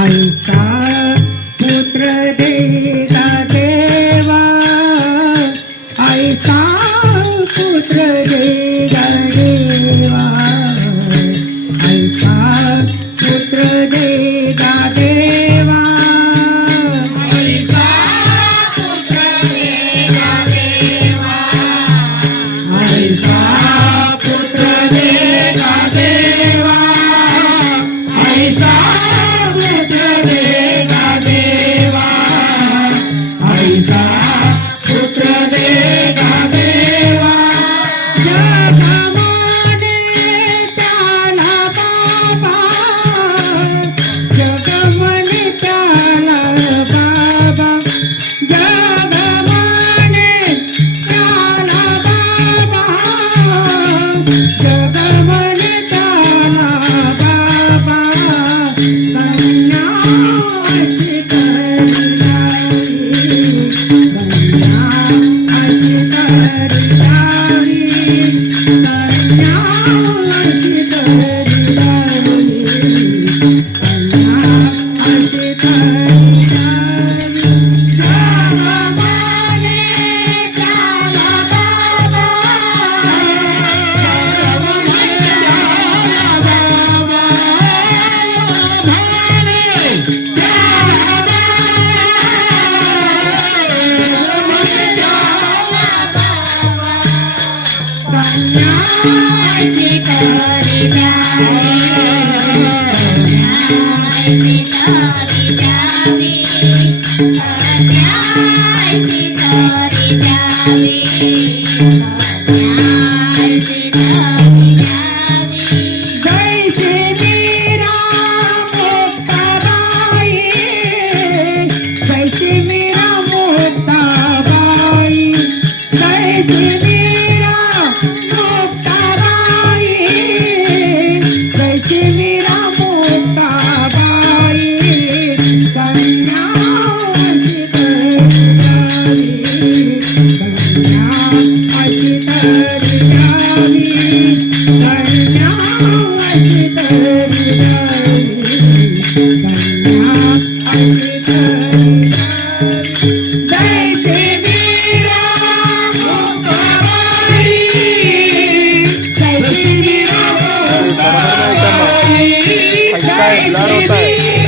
आईचा पुत्र दे Yeah. time, lot of time.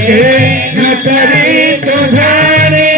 के न करे तुम्हारे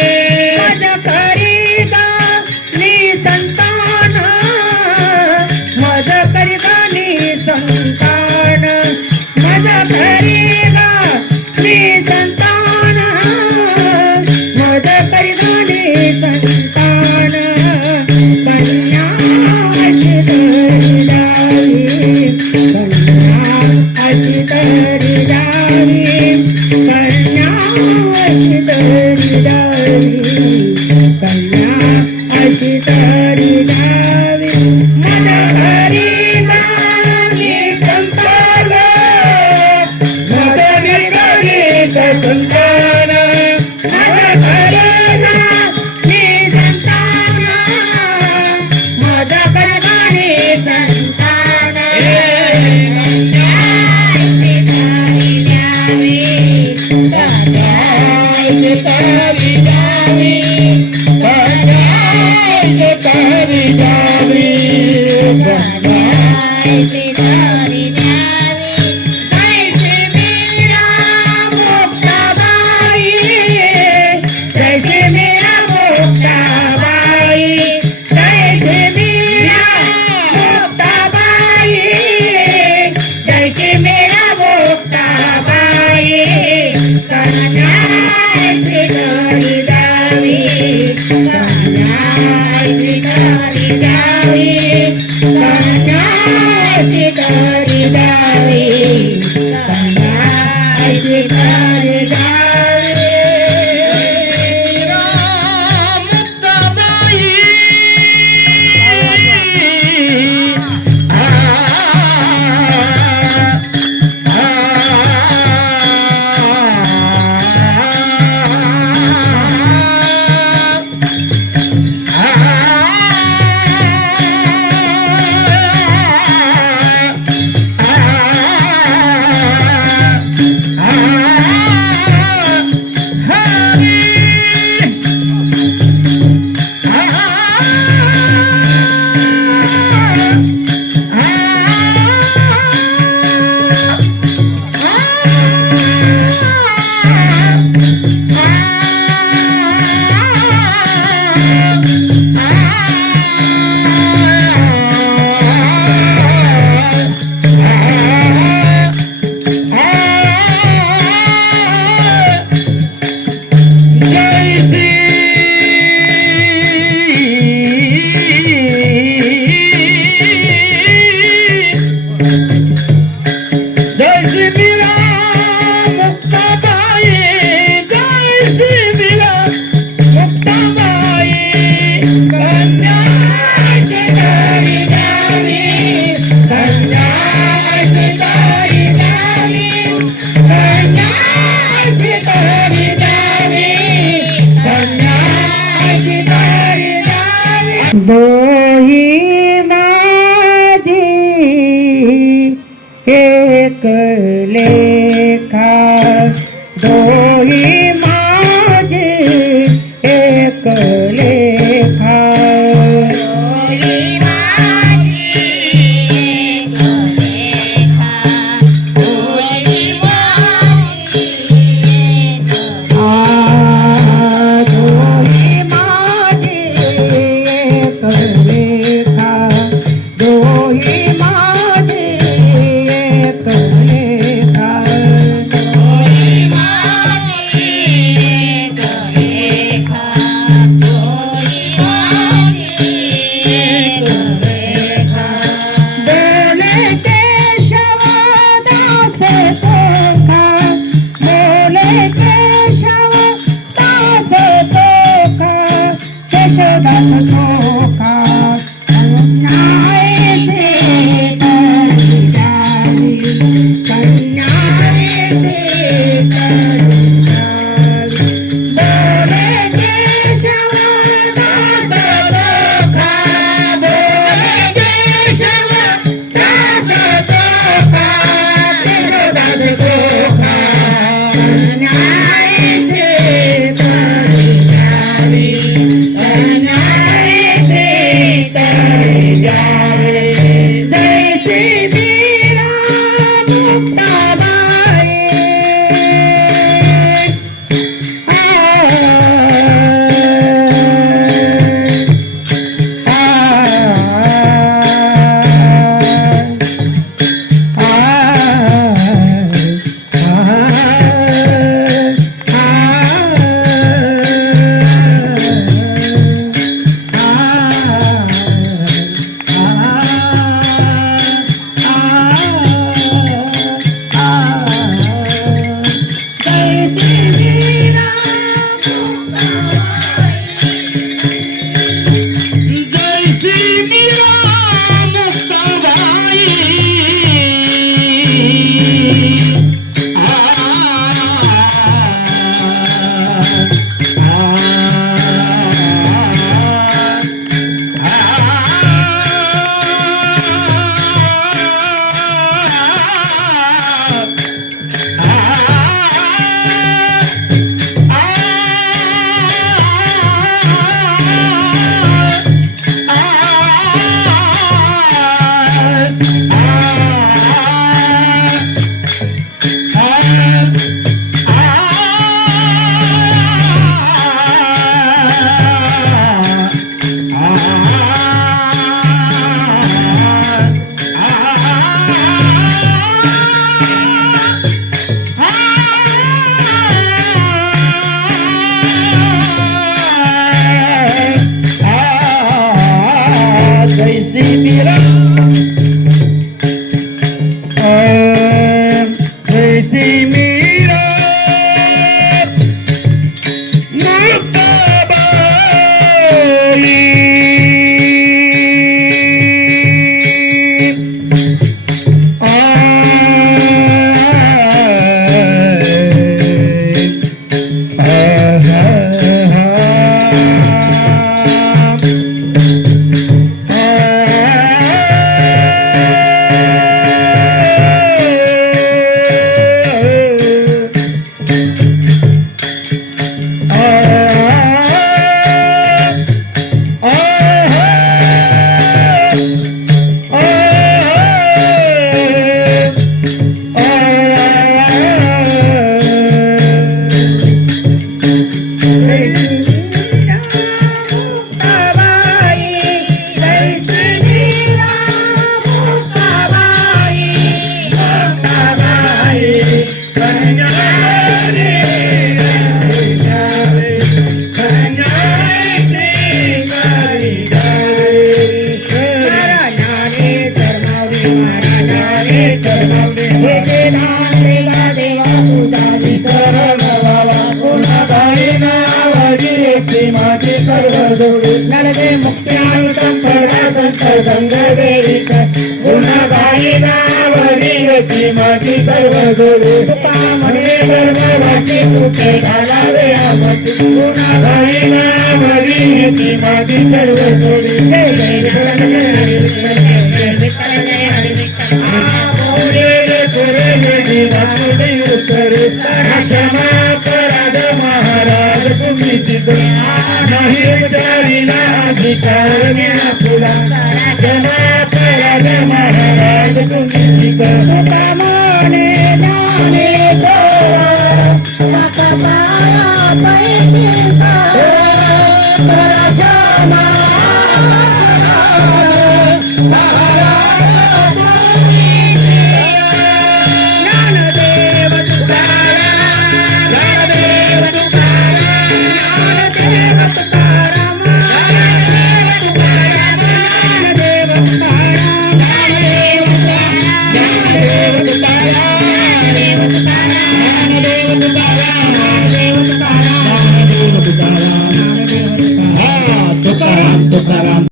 me. மாற்றி மாற்றி தருவதோடு நடவே முக்தியாயுதம் தந்தவே உணவாயினாவதி மாற்றி தருவதோடு மனிதே வருவதாக்கி கூட்டை காலாவே அமர்த்தி உணவாயினாவதி மாற்றி தருவதோடு அறிவிக்கிறேன் அறிவிக்கிறேன் महाराज तुम्ही कामाने जाने तो